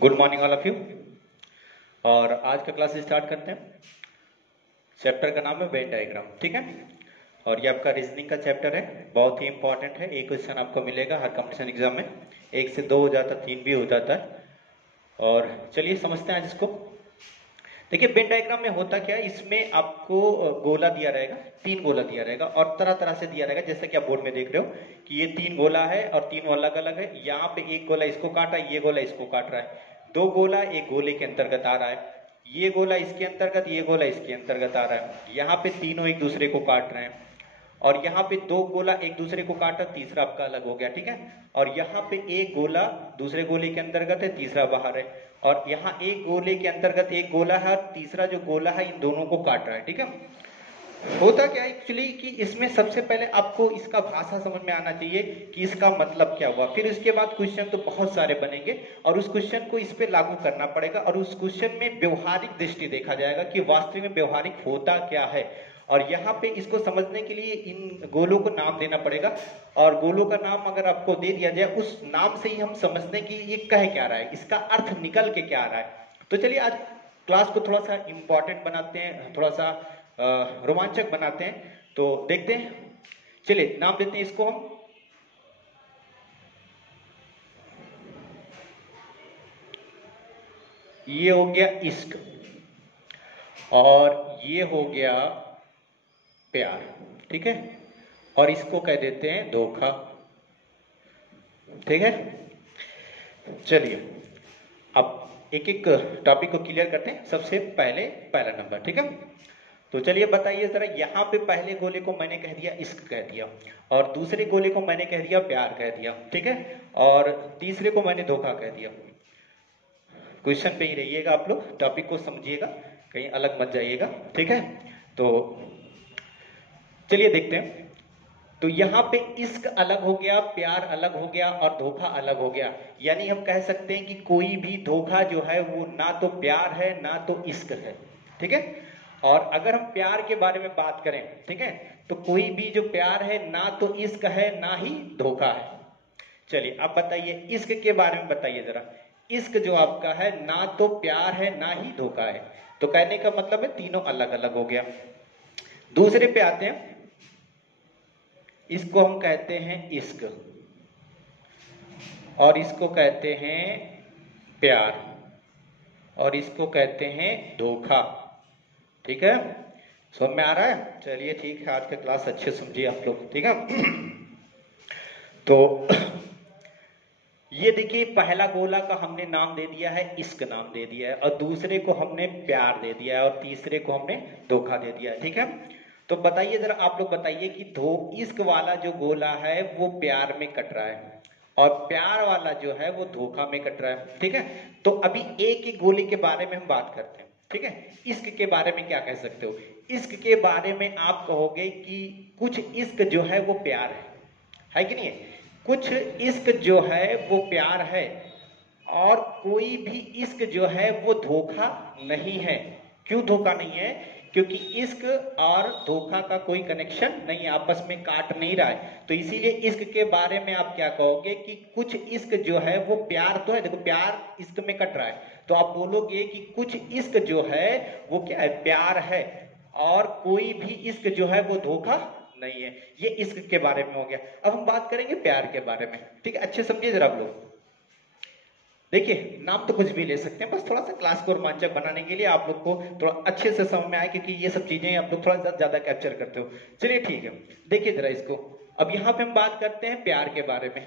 Good morning all of you. और आज का क्लास स्टार्ट करते हैं। चैप्टर का नाम है वेन डायग्राम, ठीक है। और ये आपका रीजनिंग का चैप्टर है, बहुत ही इंपॉर्टेंट है। एक क्वेश्चन आपको मिलेगा हर कंपटीशन एग्जाम में, 1 से 2 हो जाता है, 3 भी हो जाता है। और चलिए समझते हैं आज इसको। देखिए वेन डायग्राम में होता क्या है, इसमें आपको गोला दिया रहेगा, 3 गोला दिया रहेगा और तरह तरह से दिया रहेगा। जैसे कि आप बोर्ड में देख रहे हो कि ये 3 गोला है और 3 अलग अलग है। यहाँ पे एक गोला इसको काटा, ये गोला इसको काट रहा है। 2 गोला एक गोले के अंतर्गत आ रहा है, ये गोला इसके अंतर्गत, ये गोला इसके अंतर्गत आ रहा है। यहाँ पे तीनों एक दूसरे को काट रहे हैं और यहाँ पे 2 गोला एक दूसरे को काटा, तीसरा आपका अलग हो गया, ठीक है। और यहाँ पे एक गोला दूसरे गोले के अंतर्गत है, तीसरा बाहर है। और यहाँ एक गोले के अंतर्गत एक गोला है और तीसरा जो गोला है इन दोनों को काट रहा है, ठीक है। होता क्या है एक्चुअली कि इसमें सबसे पहले आपको इसका भाषा समझ में आना चाहिए कि इसका मतलब क्या हुआ। फिर उसके बाद क्वेश्चन तो बहुत सारे बनेंगे और उस क्वेश्चन को इस पे लागू करना पड़ेगा और उस क्वेश्चन में व्यवहारिक दृष्टि देखा जाएगा कि वास्तविक में व्यवहारिक होता क्या है। और यहाँ पे इसको समझने के लिए इन गोलों को नाम देना पड़ेगा और गोलों का नाम अगर आपको दे दिया जाए, उस नाम से ही हम समझने की ये कह क्या रहा है, इसका अर्थ निकल के क्या आ रहा है। तो चलिए आज क्लास को थोड़ा सा इंपॉर्टेंट बनाते हैं, थोड़ा सा रोमांचक बनाते हैं। तो देखते हैं, चलिए नाम देते हैं इसको हम। ये हो गया इश्क और ये हो गया प्यार, ठीक है। और इसको कह देते हैं धोखा, ठीक है। चलिए अब एक एक टॉपिक को क्लियर करते हैं। सबसे पहले पहला नंबर, ठीक है। तो चलिए बताइए जरा, यहाँ पे पहले गोले को मैंने कह दिया इश्क कह दिया और दूसरे गोले को मैंने कह दिया प्यार कह दिया, ठीक है। और तीसरे को मैंने धोखा कह दिया। क्वेश्चन पे ही रहिएगा आप लोग, टॉपिक को समझिएगा, कहीं अलग मत जाइएगा, ठीक है। तो चलिए देखते हैं। तो यहाँ पे इश्क अलग हो गया, प्यार अलग हो गया और धोखा अलग हो गया। यानी हम कह सकते हैं कि कोई भी धोखा जो है वो ना तो प्यार है ना तो इश्क है, ठीक है। और अगर हम प्यार के बारे में बात करें, ठीक है, तो कोई भी जो प्यार है ना तो इश्क है ना ही धोखा है। चलिए अब बताइए इश्क के बारे में बताइए जरा। इश्क जो आपका है ना तो प्यार है ना ही धोखा है, तो कहने का मतलब है तीनों अलग अलग हो गया। दूसरे पे आते हैं, इसको हम कहते हैं इश्क और इसको कहते हैं प्यार और इसको कहते हैं धोखा, ठीक है। समझ में आ रहा है? चलिए ठीक है, आज का क्लास अच्छे समझिए आप लोग, ठीक है। तो ये देखिए पहला गोला का हमने नाम दे दिया है, इश्क नाम दे दिया है, और दूसरे को हमने प्यार दे दिया है और तीसरे को हमने धोखा दे दिया है, ठीक है। तो बताइए जरा, आप लोग बताइए कि इश्क वाला जो गोला है वो प्यार में कट रहा है और प्यार वाला जो है वो धोखा में कट रहा है, ठीक है। तो अभी एक एक गोले के बारे में हम बात करते हैं, ठीक है। इश्क के बारे में क्या कह सकते हो? इश्क के बारे में आप कहोगे कि कुछ इश्क जो है वो प्यार है कि नहीं है? कुछ इश्क जो है वो प्यार है और कोई भी इश्क जो है वो धोखा नहीं है। क्यों धोखा नहीं है? क्योंकि इश्क और धोखा का कोई कनेक्शन नहीं, आपस में काट नहीं रहा है। तो इसीलिए इश्क के बारे में आप क्या कहोगे कि कुछ इश्क जो है वो प्यार तो है, देखो प्यार इश्क में कट रहा है, तो आप बोलोगे कि कुछ इश्क जो है वो क्या है? प्यार है और कोई भी इश्क जो है वो धोखा नहीं है। ये इश्क के बारे में हो गया। अब हम बात करेंगे प्यार के बारे में, ठीक है। अच्छे समझिए जरा आप लोग। देखिए नाम तो कुछ भी ले सकते हैं, बस थोड़ा सा क्लास को रोमांचक बनाने के लिए आप लोग को थोड़ा अच्छे से समझ में आए, क्योंकि ये सब चीजें आप लोग थोड़ा ज्यादा कैप्चर करते हो। चलिए ठीक है, देखिए जरा इसको। अब यहाँ पे हम बात करते हैं प्यार के बारे में।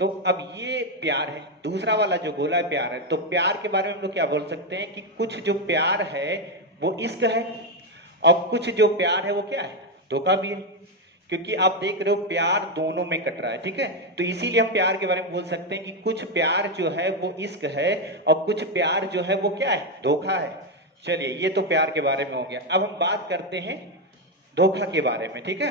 तो अब ये प्यार है, दूसरा वाला जो गोला है प्यार है। तो प्यार के बारे में हम लोग क्या बोल सकते हैं कि कुछ जो प्यार है वो इश्क है और कुछ जो प्यार है वो क्या है? धोखा भी है, क्योंकि आप देख रहे हो प्यार दोनों में कट रहा है, ठीक है। तो इसीलिए हम प्यार के बारे में बोल सकते हैं कि कुछ प्यार जो है वो इश्क है और कुछ प्यार जो है वो क्या है? धोखा है। चलिए ये तो प्यार के बारे में हो गया। अब हम बात करते हैं धोखा के बारे में, ठीक है।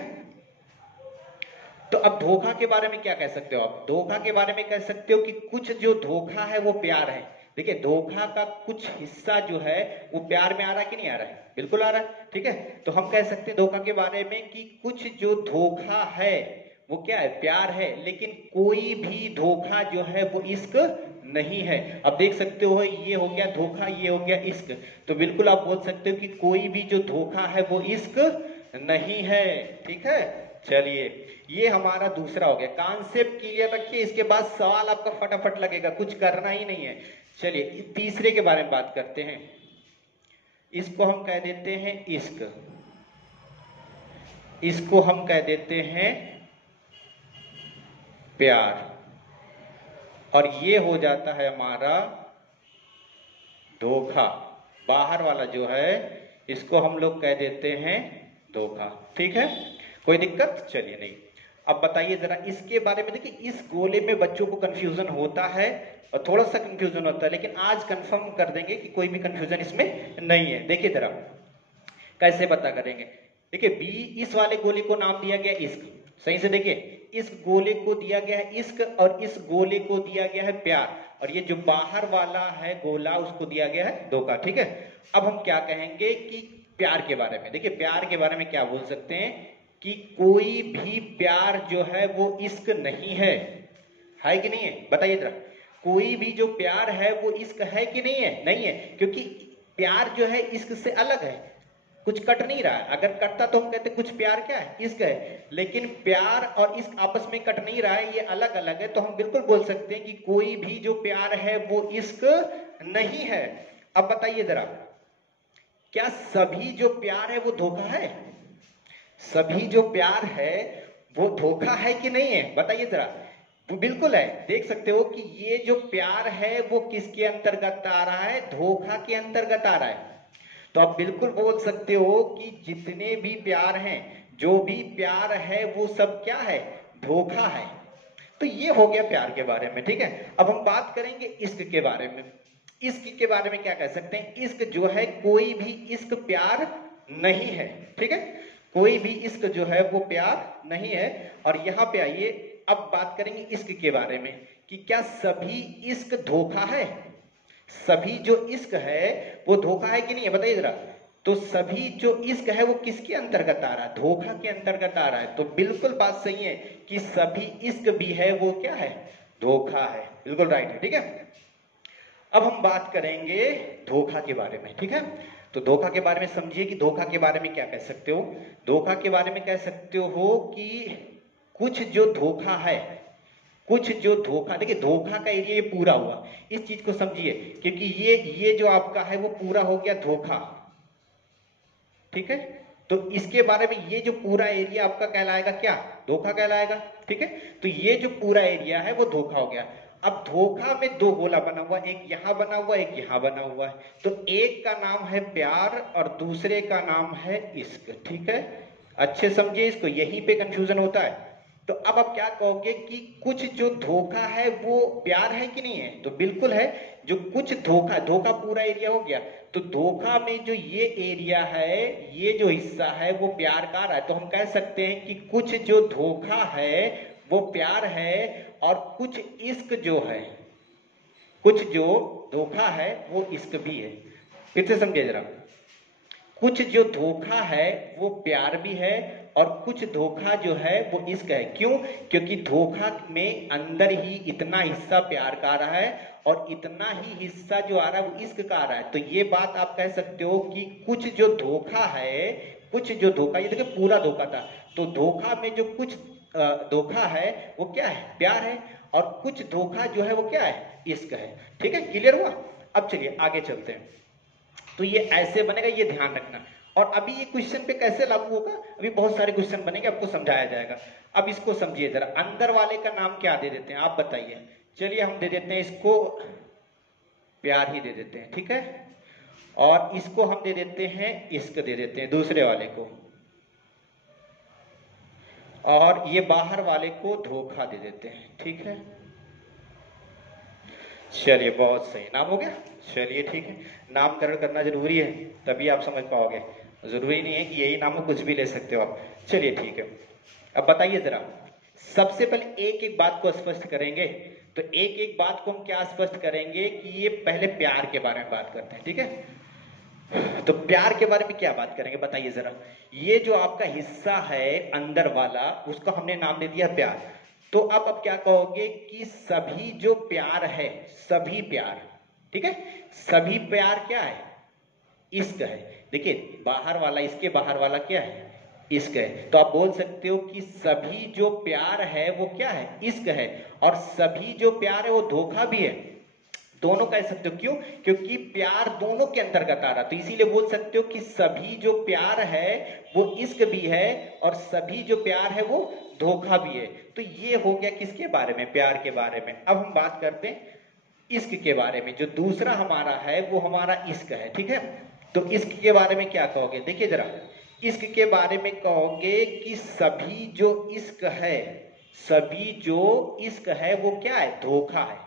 तो अब धोखा के बारे में क्या कह सकते हो आप? धोखा के बारे में कह सकते हो कि कुछ जो धोखा है वो प्यार है। देखिए धोखा का कुछ हिस्सा जो है वो प्यार में आ रहा है कि नहीं आ रहा है? बिल्कुल आ रहा है, ठीक है। तो हम कह सकते हैं धोखा के बारे में कि कुछ जो धोखा है वो क्या है, प्यार है। लेकिन कोई भी धोखा जो है वो इश्क नहीं है। अब देख सकते हो ये हो गया धोखा, ये हो गया इश्क, तो बिल्कुल आप बोल सकते हो कि कोई भी जो धोखा है वो इश्क नहीं है। ठीक है, चलिए ये हमारा दूसरा हो गया। कॉन्सेप्ट क्लियर रखिए, इसके बाद सवाल आपका फटाफट लगेगा, कुछ करना ही नहीं है। चलिए तीसरे के बारे में बात करते हैं। इसको हम कह देते हैं इश्क, इसको हम कह देते हैं प्यार, और ये हो जाता है हमारा धोखा। बाहर वाला जो है इसको हम लोग कह देते हैं धोखा। ठीक है, कोई दिक्कत? चलिए नहीं। अब बताइए जरा इसके बारे में। देखिए इस गोले में बच्चों को कंफ्यूजन होता है और थोड़ा सा कंफ्यूजन होता है, लेकिन आज कंफर्म कर देंगे कि कोई भी कंफ्यूजन इसमें नहीं है। देखिए जरा कैसे पता करेंगे। देखिए बी, इस वाले गोले को नाम दिया गया इश्क, सही से देखिए, इस गोले को दिया गया है इश्क और इस गोले को दिया गया है प्यार, और ये जो बाहर वाला है गोला उसको दिया गया है धोखा। ठीक है, अब हम क्या कहेंगे कि प्यार के बारे में। देखिए प्यार के बारे में क्या बोल सकते हैं कि कोई भी प्यार जो है वो इश्क नहीं है कि नहीं है? बताइए जरा, कोई भी जो प्यार है वो इश्क है कि नहीं है? नहीं है, क्योंकि प्यार जो है इश्क से अलग है, कुछ कट नहीं रहा है। अगर कटता तो हम कहते कुछ प्यार क्या है, इश्क है, लेकिन प्यार और इश्क आपस में कट नहीं रहा है, ये अलग अलग है। तो हम बिल्कुल बोल सकते हैं कि कोई भी जो प्यार है वो इश्क नहीं है। अब बताइए जरा, क्या सभी जो प्यार है वो धोखा है? सभी जो प्यार है वो धोखा है कि नहीं है? बताइए जरा। वो बिल्कुल है, देख सकते हो कि ये जो प्यार है वो किसके अंतर्गत आ रहा है, धोखा के अंतर्गत आ रहा है। तो आप बिल्कुल बोल सकते हो कि जितने भी प्यार हैं, जो भी प्यार है वो सब क्या है, धोखा है। तो ये हो गया प्यार के बारे में। ठीक है, अब हम बात करेंगे इश्क के बारे में। इश्क के बारे में क्या कह सकते हैं, इश्क जो है कोई भी इश्क प्यार नहीं है। ठीक है, कोई भी इश्क जो है वो प्यार नहीं है। और यहाँ पे आइए, अब बात करेंगे इश्क के बारे में कि क्या सभी इश्क धोखा है? सभी जो इश्क है वो धोखा है कि नहीं है? बताइए जरा। तो सभी जो इश्क है वो किसके अंतर्गत आ रहा है, धोखा के अंतर्गत आ रहा है। तो बिल्कुल बात सही है कि सभी इश्क भी है वो क्या है, धोखा है। बिल्कुल राइट है। ठीक है, अब हम बात करेंगे धोखा के बारे में। ठीक है, तो धोखा के बारे में समझिए कि धोखा के बारे में क्या कह सकते हो। धोखा के बारे में कह सकते हो कि कुछ जो धोखा है, कुछ जो धोखा, देखिए धोखा का एरिया ये पूरा हुआ, इस चीज को समझिए, क्योंकि ये जो आपका है वो पूरा हो गया धोखा। ठीक है, तो इसके बारे में ये जो पूरा एरिया आपका कहलाएगा क्या, धोखा कहलाएगा। ठीक है, तो ये जो पूरा एरिया है वो धोखा हो गया। अब धोखा में दो गोला बना हुआ, एक यहां बना हुआ, एक यहां बना हुआ है। तो एक का नाम है प्यार और दूसरे का नाम है इश्क। ठीक है, अच्छे समझिए इसको, यहीं पे कंफ्यूजन होता है। तो अब आप क्या कहोगे कि कुछ जो धोखा है वो प्यार है कि नहीं है? तो बिल्कुल है। जो कुछ धोखा, धोखा पूरा एरिया हो गया, तो धोखा में जो ये एरिया है, ये जो हिस्सा है वो प्यार का रहा है। तो हम कह सकते हैं कि कुछ जो धोखा है वो प्यार है, और कुछ इश्क जो है, कुछ जो धोखा है वो इश्क भी है। फिर से समझिए जरा, कुछ जो धोखा है वो प्यार भी है और कुछ धोखा जो है वो इश्क है। क्यों? क्योंकि धोखा में अंदर ही इतना हिस्सा प्यार का आ रहा है और इतना ही हिस्सा जो आ रहा है वो इश्क का आ रहा है। तो ये बात आप कह सकते हो कि कुछ जो धोखा है, कुछ जो धोखा, ये देखिए पूरा धोखा था, तो धोखा में जो कुछ धोखा है वो क्या है, प्यार है, और कुछ धोखा जो है वो क्या है, इश्क है। ठीक है, क्लियर हुआ? अब चलिए आगे चलते हैं। तो ये ऐसे बनेगा, ये ध्यान रखना। और अभी ये क्वेश्चन पे कैसे लागू होगा, अभी बहुत सारे क्वेश्चन बनेंगे, आपको समझाया जाएगा। अब इसको समझिए जरा, अंदर वाले का नाम क्या दे देते हैं आप बताइए। चलिए हम दे देते हैं इसको प्यार ही दे देते हैं। ठीक है, और इसको हम दे देते हैं इश्क दे देते हैं दूसरे वाले को, और ये बाहर वाले को धोखा दे देते हैं। ठीक है, चलिए बहुत सही, नाम हो गया। चलिए ठीक है, नामकरण करना जरूरी है, तभी आप समझ पाओगे। जरूरी नहीं है कि यही नाम हो, कुछ भी ले सकते हो आप। चलिए ठीक है, अब बताइए जरा, सबसे पहले एक एक बात को स्पष्ट करेंगे। तो एक एक बात को हम क्या स्पष्ट करेंगे कि ये पहले प्यार के बारे में बात करते हैं। ठीक है, तो प्यार के बारे में क्या बात करेंगे बताइए जरा। ये जो आपका हिस्सा है अंदर वाला, उसको हमने नाम दे दिया प्यार। तो अब क्या कहोगे कि सभी जो प्यार है, सभी प्यार, ठीक है, सभी प्यार क्या है, इश्क है। देखिए बाहर वाला, इसके बाहर वाला क्या है, इश्क है। तो आप बोल सकते हो कि सभी जो प्यार है वो क्या है, इश्क है। और सभी जो प्यार है वो धोखा भी है। दोनों कह सकते हो, क्यों, क्योंकि प्यार दोनों के अंतर्गत आ रहा, तो इसीलिए बोल सकते हो कि सभी जो प्यार है वो इश्क भी है और सभी जो प्यार है वो धोखा भी है। तो ये हो गया किसके बारे में, प्यार के बारे में। अब हम बात करते हैं इश्क के बारे में। जो दूसरा हमारा है वो हमारा इश्क है, ठीक है। तो इश्क के बारे में क्या कहोगे, देखिए जरा, इश्क के बारे में कहोगे कि सभी जो इश्क है, सभी जो इश्क है वो क्या है, धोखा है।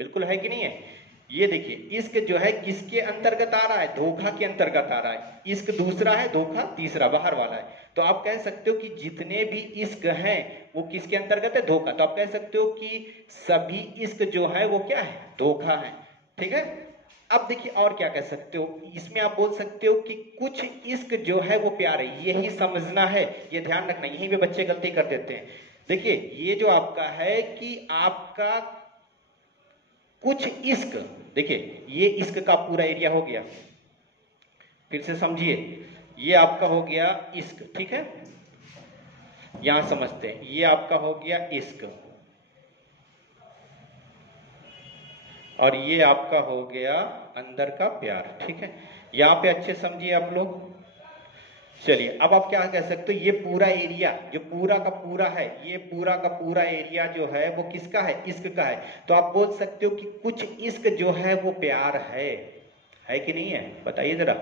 बिल्कुल है कि नहीं है। ये देखिए इश्क जो है किसके अंतर्गत आ रहा है, धोखा के अंतर्गत आ रहा है। इश्क दूसरा है, धोखा तीसरा, बाहर वाला है। तो आप कह सकते हो कि जितने भी इश्क हैं वो किसके अंतर्गत है, धोखा। तो आप कह सकते हो कि सभी इश्क जो है वो क्या है, धोखा है, ठीक है। अब देखिए और क्या कह सकते हो, इसमें आप बोल सकते हो कि कुछ इश्क जो है वो प्यार है। यही समझना है, ये ध्यान रखना, यहीं पे बच्चे गलती कर देते हैं। देखिए ये जो आपका है कि आपका कुछ इश्क, देखिए ये इश्क का पूरा एरिया हो गया, फिर से समझिए, ये आपका हो गया इश्क, ठीक है। यहां समझते हैं, ये आपका हो गया इश्क और ये आपका हो गया अंदर का प्यार, ठीक है। यहां पे अच्छे समझिए आप लोग। चलिए अब आप क्या कह सकते हो, ये पूरा एरिया जो पूरा का पूरा है, ये पूरा का पूरा एरिया जो है वो किसका है, इश्क का है। तो आप बोल सकते हो कि कुछ इश्क जो है वो प्यार है कि नहीं है, बताइए जरा।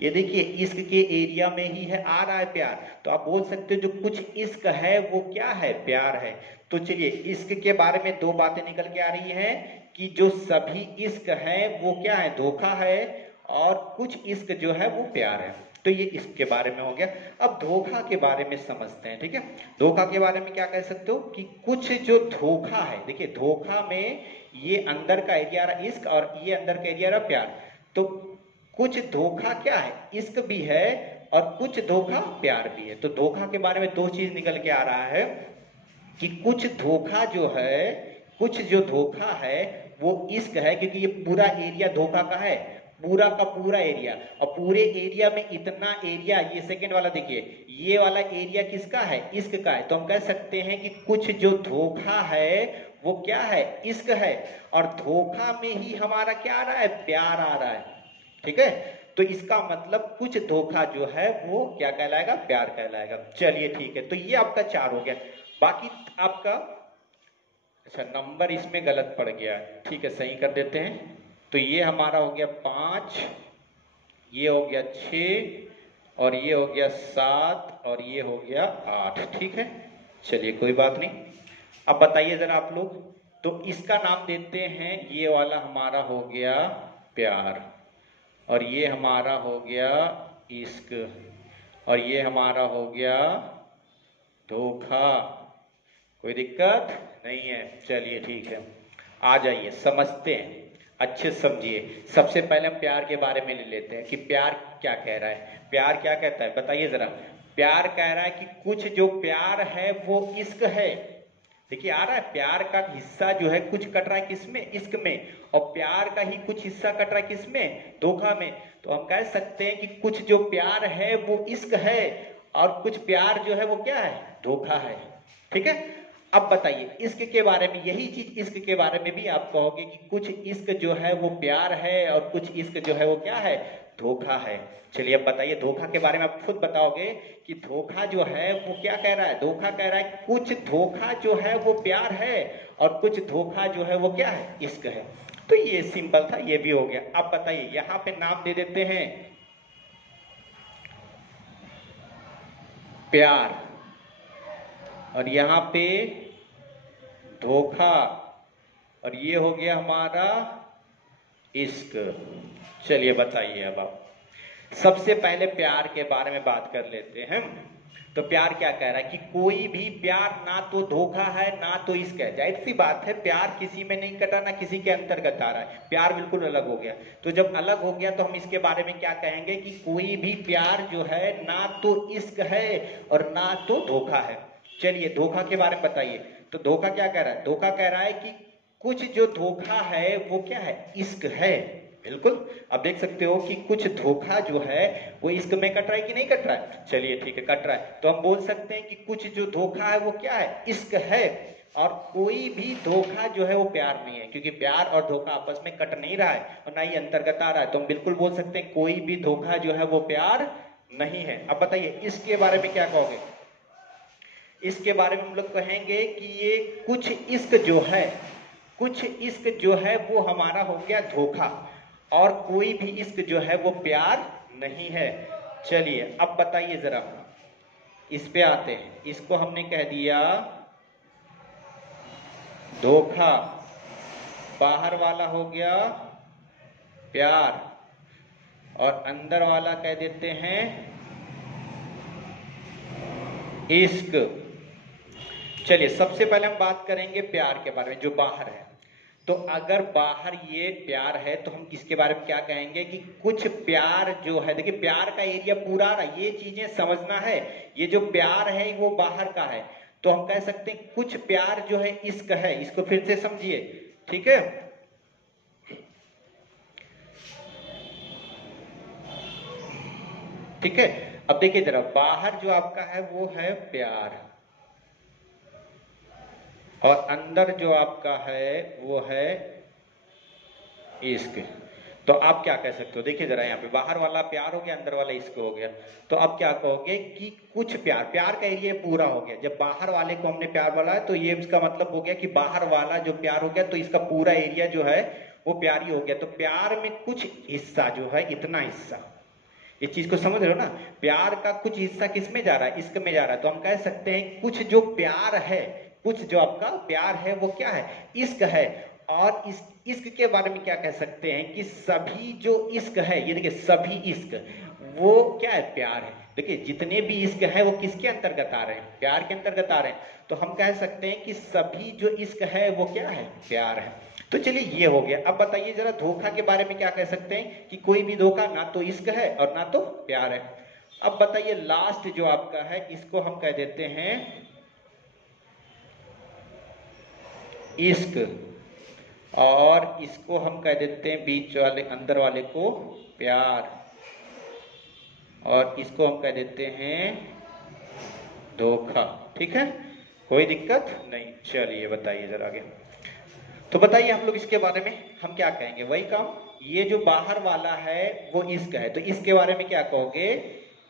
ये देखिए इश्क के एरिया में ही है, आ रहा है प्यार। तो आप बोल सकते हो जो कुछ इश्क है वो क्या है, प्यार है। तो चलिए इश्क के बारे में दो बातें निकल के आ रही हैं कि जो सभी इश्क है वो क्या है, धोखा है, और कुछ इश्क जो है वो प्यार है। तो ये इसके बारे में हो गया। अब धोखा के बारे में समझते हैं, ठीक है। धोखा के बारे में क्या कह सकते हो कि कुछ जो धोखा है, देखिए धोखा में ये अंदर का एरिया रहा इश्क और ये अंदर का एरिया रहा प्यार। तो कुछ धोखा क्या है, इश्क भी है और कुछ धोखा प्यार भी है। तो धोखा के बारे में दो चीज निकल के आ रहा है कि कुछ धोखा जो है, कुछ जो धोखा है वो इश्क है, क्योंकि ये पूरा एरिया धोखा का है, पूरा का पूरा एरिया। और पूरे एरिया में इतना एरिया, ये सेकंड वाला देखिए, ये वाला एरिया किसका है, इश्क का है। तो हम कह सकते हैं कि कुछ जो धोखा है वो क्या है, इश्क है। और धोखा में ही हमारा क्या आ रहा है, प्यार आ रहा है, ठीक है। तो इसका मतलब कुछ धोखा जो है वो क्या कहलाएगा, प्यार कहलाएगा। चलिए ठीक है, तो ये आपका 4 हो गया। बाकी आपका, अच्छा नंबर इसमें गलत पड़ गया, ठीक है सही कर देते हैं। तो ये हमारा हो गया 5, ये हो गया 6 और ये हो गया 7 और ये हो गया 8, ठीक है। चलिए कोई बात नहीं। अब बताइए जरा आप लोग, तो इसका नाम देते हैं, ये वाला हमारा हो गया प्यार और ये हमारा हो गया इश्क और ये हमारा हो गया धोखा। कोई दिक्कत नहीं है, चलिए ठीक है। आ जाइए समझते हैं, अच्छे समझिए। सबसे पहले हम प्यार के बारे में ले लेते हैं कि प्यार क्या कह रहा है। प्यार क्या कहता है बताइए जरा। प्यार कह रहा है कि कुछ जो प्यार है वो इश्क है। देखिए आ रहा है, प्यार का हिस्सा जो है कुछ कट रहा है किसमें, इश्क में, और प्यार का ही कुछ हिस्सा कट रहा है किसमें, धोखा में। तो हम कह सकते हैं कि कुछ जो प्यार है वो इश्क है और कुछ प्यार जो है वो क्या है, धोखा है, ठीक है। अब बताइए इश्क के बारे में, यही चीज इश्क के बारे में भी आप कहोगे कि कुछ इश्क जो है वो प्यार है और कुछ इश्क जो है वो क्या है, धोखा है। चलिए अब बताइए धोखा के बारे में आप खुद बताओगे कि धोखा जो है वो क्या कह रहा है, धोखा कह रहा है कुछ धोखा जो है वो प्यार है और कुछ धोखा जो है वो क्या है, इश्क है। तो ये सिंपल था, ये भी हो गया। अब बताइए यहां पे नाम दे देते हैं प्यार और यहां पे धोखा और ये हो गया हमारा इश्क। चलिए बताइए अब आप, सबसे पहले प्यार के बारे में बात कर लेते हैं। तो प्यार क्या कह रहा है कि कोई भी प्यार ना तो धोखा है ना तो इश्क है। जाहिर सी बात है, प्यार किसी में नहीं कटा ना किसी के अंतर्गत आ रहा है, प्यार बिल्कुल अलग हो गया। तो जब अलग हो गया तो हम इसके बारे में क्या कहेंगे कि कोई भी प्यार जो है ना तो इश्क है और ना तो धोखा है। चलिए धोखा के बारे में बताइए। तो धोखा क्या कह रहा है? धोखा कह रहा है कि कुछ जो धोखा है वो क्या है? इश्क है। बिल्कुल, अब देख सकते हो कि कुछ धोखा जो है वो इश्क में कट रहा है कि नहीं कट रहा है? चलिए ठीक है, कट रहा है। तो हम बोल सकते हैं कि कुछ जो धोखा है वो क्या है? इश्क है। और कोई भी धोखा जो है वो प्यार नहीं है, क्योंकि प्यार और धोखा आपस में कट नहीं रहा है और ना ही अंतर्गत आ रहा है। तो हम बिल्कुल बोल सकते हैं कोई भी धोखा जो है वो प्यार नहीं है। अब बताइए इसके बारे में क्या कहोगे? इसके बारे में हम लोग कहेंगे कि ये कुछ इश्क जो है, कुछ इश्क जो है वो हमारा हो गया धोखा, और कोई भी इश्क जो है वो प्यार नहीं है। चलिए अब बताइए जरा, इस पे आते हैं। इसको हमने कह दिया धोखा, बाहर वाला हो गया प्यार, और अंदर वाला कह देते हैं इश्क। चलिए सबसे पहले हम बात करेंगे प्यार के बारे में, जो बाहर है। तो अगर बाहर ये प्यार है तो हम इसके बारे में क्या कहेंगे कि कुछ प्यार जो है, देखिए प्यार का एरिया पूरा आ रहा है, ये चीजें समझना है। ये जो प्यार है वो बाहर का है, तो हम कह सकते हैं कुछ प्यार जो है इश्क है। इसको फिर से समझिए, ठीक है? ठीक है, अब देखिए जरा, बाहर जो आपका है वो है प्यार, और अंदर जो आपका है वो है इश्क। तो आप क्या कह सकते हो? देखिए जरा, यहाँ पे बाहर वाला प्यार हो गया, अंदर वाला इश्क हो गया। तो आप क्या कहोगे कि कुछ प्यार, प्यार का एरिया पूरा हो गया। जब बाहर वाले को हमने प्यार बोला है तो ये इसका मतलब हो गया कि बाहर वाला जो प्यार हो गया, तो इसका पूरा एरिया जो है वो प्यार ही हो गया। तो प्यार में कुछ हिस्सा जो है, इतना हिस्सा, इस चीज को समझ रहे हो ना? प्यार का कुछ हिस्सा किस में जा रहा है? इश्क में जा रहा है। तो हम कह सकते हैं कुछ जो प्यार है, कुछ जो आपका प्यार है वो क्या है? इश्क है। और इस इश्क के बारे में क्या कह सकते हैं कि सभी जो इश्क है, ये देखिए सभी इश्क वो क्या है? प्यार है। देखिए जितने भी इश्क है वो किसके अंतर्गत आ रहे हैं? प्यार के अंतर्गत आ रहे हैं। तो हम कह सकते हैं कि सभी जो इश्क है वो क्या है? प्यार है। तो चलिए ये हो गया। अब बताइए जरा धोखा के बारे में क्या कह सकते हैं कि कोई भी धोखा ना तो इश्क है और ना तो प्यार है। अब बताइए लास्ट जो आपका है, इसको हम कह देते हैं इश्क, और इसको हम कह देते हैं बीच वाले अंदर वाले को प्यार, और इसको हम कह देते हैं धोखा। ठीक है, कोई दिक्कत नहीं। चलिए बताइए जरा आगे। तो बताइए हम लोग इसके बारे में हम क्या कहेंगे? वही काम, ये जो बाहर वाला है वो इश्क है। तो इसके बारे में क्या कहोगे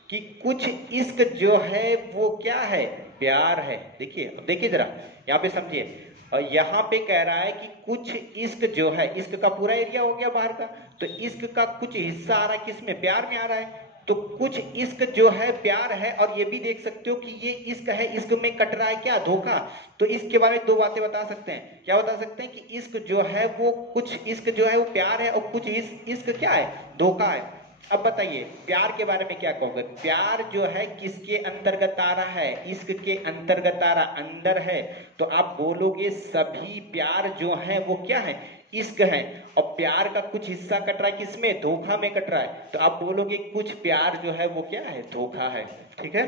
कि कुछ इश्क जो है वो क्या है? प्यार है। देखिए देखिए जरा यहाँ पे समझिए, और यहाँ पे कह रहा है कि कुछ इश्क जो है, इश्क का पूरा एरिया हो गया बाहर का, तो इश्क का कुछ हिस्सा आ रहा है किसमें? प्यार में आ रहा है। तो कुछ इश्क जो है प्यार है, और ये भी देख सकते हो कि ये इश्क है, इश्क में कट रहा है क्या? धोखा। तो इसके बारे में दो बातें बता सकते हैं। क्या बता सकते हैं कि इश्क जो है वो, कुछ इश्क जो है वो प्यार है, और कुछ इश्क क्या है? धोखा है। अब बताइए प्यार के बारे में क्या कहोगे? प्यार जो है किसके अंतर्गत आ रहा है? इश्क के अंतर्गत आ रहा, अंदर है। तो आप बोलोगे सभी प्यार जो है वो क्या है? इश्क है। और प्यार का कुछ हिस्सा कट रहा है किसमें? धोखा में कट रहा है। तो आप बोलोगे कुछ प्यार जो है वो क्या है? धोखा है। ठीक है,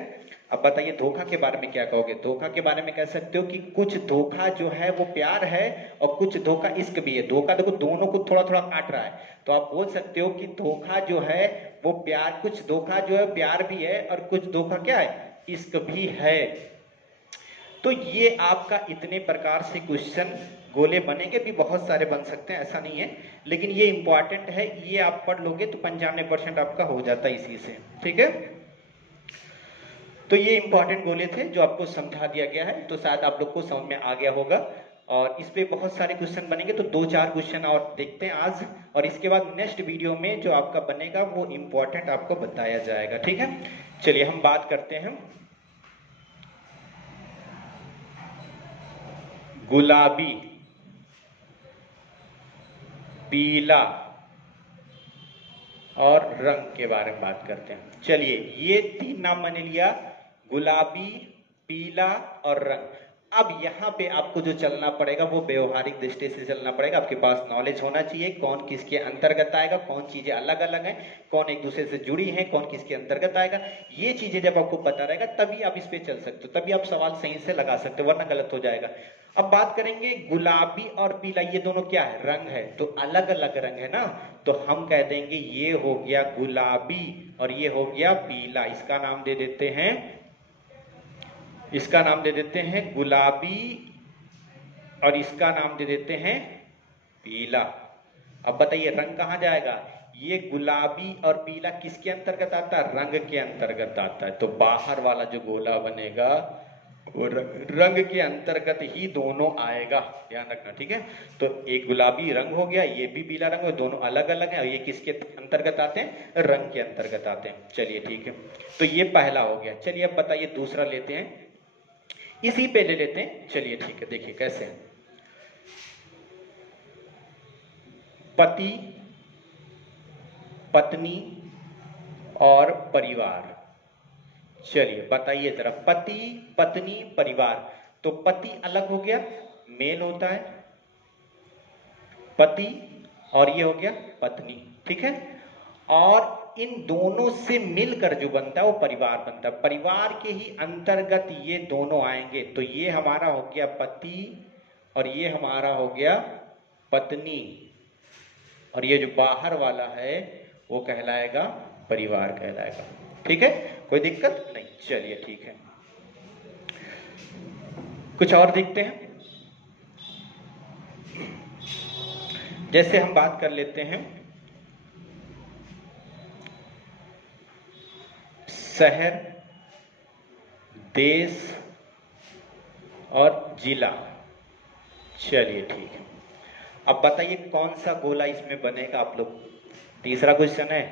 अब बताइए धोखा के बारे में क्या कहोगे? धोखा के बारे में कह सकते हो कि कुछ धोखा जो है वो प्यार है, और कुछ धोखा इश्क भी है। धोखा देखो दोनों को थोड़ा थोड़ा काट रहा है। तो आप बोल सकते हो कि धोखा जो है वो प्यार, कुछ धोखा जो है प्यार भी है, और कुछ धोखा क्या है? इश्क भी है। तो ये आपका इतने प्रकार से क्वेश्चन गोले बनेंगे, भी बहुत सारे बन सकते हैं, ऐसा नहीं है, लेकिन ये इंपॉर्टेंट है। ये आप पढ़ लोगे तो 95% आपका हो जाता है इसी से। ठीक है, तो ये इंपॉर्टेंट गोले थे जो आपको समझा दिया गया है। तो शायद आप लोग को समझ में आ गया होगा, और इस पे बहुत सारे क्वेश्चन बनेंगे। तो 2-4 क्वेश्चन और देखते हैं आज, और इसके बाद नेक्स्ट वीडियो में जो आपका बनेगा वो इंपॉर्टेंट आपको बताया जाएगा। ठीक है, चलिए हम बात करते हैं गुलाबी, पीला और रंग के बारे में बात करते हैं। चलिए ये 3 नाम मैंने लिया, गुलाबी, पीला और रंग। अब यहाँ पे आपको जो चलना पड़ेगा वो व्यवहारिक दृष्टि से चलना पड़ेगा। आपके पास नॉलेज होना चाहिए कौन किसके अंतर्गत आएगा, कौन चीजें अलग अलग हैं, कौन एक दूसरे से जुड़ी हैं, कौन किसके अंतर्गत आएगा। ये चीजें जब आपको पता रहेगा तभी आप इस पे चल सकते हो, तभी आप सवाल सही से लगा सकते हो, वरना गलत हो जाएगा। अब बात करेंगे गुलाबी और पीला, ये दोनों क्या है, रंग है, तो अलग अलग रंग है ना, तो हम कह देंगे ये हो गया गुलाबी और ये हो गया पीला। इसका नाम दे देते हैं, इसका नाम दे देते हैं गुलाबी और इसका नाम दे देते हैं पीला। अब बताइए रंग कहां जाएगा, ये गुलाबी और पीला किसके अंतर्गत आता है, रंग के अंतर्गत आता है। तो बाहर वाला जो गोला बनेगा वो रंग के अंतर्गत ही दोनों आएगा, ध्यान रखना, ठीक है। तो एक गुलाबी रंग हो गया, ये भी पीला रंग हो, दोनों अलग अलग हैं और ये किसके अंतर्गत आते हैं, रंग के अंतर्गत आते हैं। चलिए ठीक है, तो ये पहला हो गया। चलिए अब बताइए दूसरा लेते हैं, इसी पे ले लेते हैं। चलिए ठीक है, देखिए कैसे है, पति, पत्नी और परिवार। चलिए बताइए जरा, पति, पत्नी, परिवार। तो पति अलग हो गया, मेल होता है पति, और ये हो गया पत्नी, ठीक है। और इन दोनों से मिलकर जो बनता है वो परिवार बनता है। परिवार के ही अंतर्गत ये दोनों आएंगे, तो ये हमारा हो गया पति और ये हमारा हो गया पत्नी, और ये जो बाहर वाला है वो कहलाएगा परिवार कहलाएगा, ठीक है, कोई दिक्कत नहीं। चलिए ठीक है, कुछ और देखते हैं। जैसे हम बात कर लेते हैं शहर, देश और जिला। चलिए ठीक है, अब बताइए कौन सा गोला इसमें बनेगा आप लोग। तीसरा क्वेश्चन है,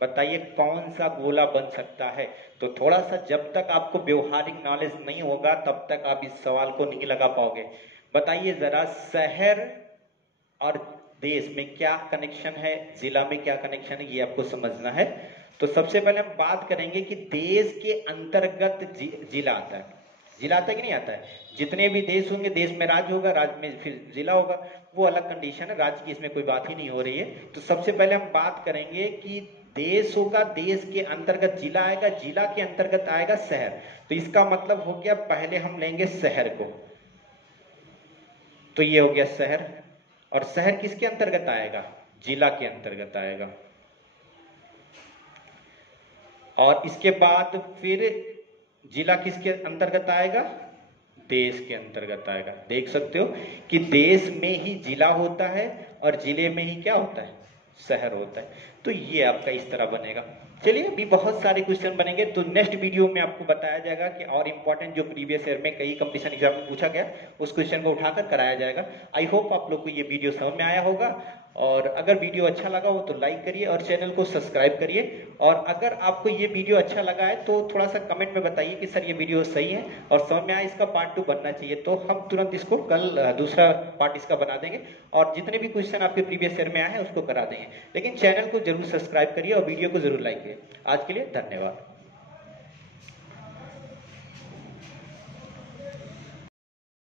बताइए कौन सा गोला बन सकता है। तो थोड़ा सा जब तक आपको व्यवहारिक नॉलेज नहीं होगा तब तक आप इस सवाल को नहीं लगा पाओगे। बताइए जरा, शहर और देश में क्या कनेक्शन है, जिला में क्या कनेक्शन है, ये आपको समझना है। तो सबसे पहले हम बात करेंगे कि देश के अंतर्गत जिला आता है। जिला आता है कि नहीं आता है, जितने भी देश होंगे, देश में राज्य होगा, राज्य में फिर जिला होगा, वो अलग कंडीशन है, राज्य की इसमें कोई बात ही नहीं हो रही है। तो सबसे पहले हम बात करेंगे कि देश होगा, देश के अंतर्गत जिला आएगा, जिला के अंतर्गत आएगा शहर। तो इसका मतलब हो गया, पहले हम लेंगे शहर को, तो ये हो गया शहर, और शहर किसके अंतर्गत आएगा, जिला के अंतर्गत आएगा। और इसके बाद फिर जिला किसके अंतर्गत आएगा, देश के अंतर्गत आएगा। देख सकते हो कि देश में ही जिला होता है और जिले में ही क्या होता है, शहर होता है। तो ये आपका इस तरह बनेगा। चलिए, अभी बहुत सारे क्वेश्चन बनेंगे, तो नेक्स्ट वीडियो में आपको बताया जाएगा कि और इंपॉर्टेंट जो प्रीवियस ईयर में कई कंपटीशन एग्जाम में पूछा गया उस क्वेश्चन को उठाकर कराया जाएगा। आई होप आप लोग को ये वीडियो समझ में आया होगा, और अगर वीडियो अच्छा लगा हो तो लाइक करिए और चैनल को सब्सक्राइब करिए। और अगर आपको ये वीडियो अच्छा लगा है तो थोड़ा सा कमेंट में बताइए कि सर ये वीडियो सही है और समझ में आया, इसका पार्ट 2 बनना चाहिए, तो हम तुरंत इसको कल दूसरा पार्ट इसका बना देंगे और जितने भी क्वेश्चन आपके प्रीवियस ईयर में आए हैं उसको करा देंगे। लेकिन चैनल को जरूर सब्सक्राइब करिए और वीडियो को जरूर लाइक करिए। आज के लिए धन्यवाद।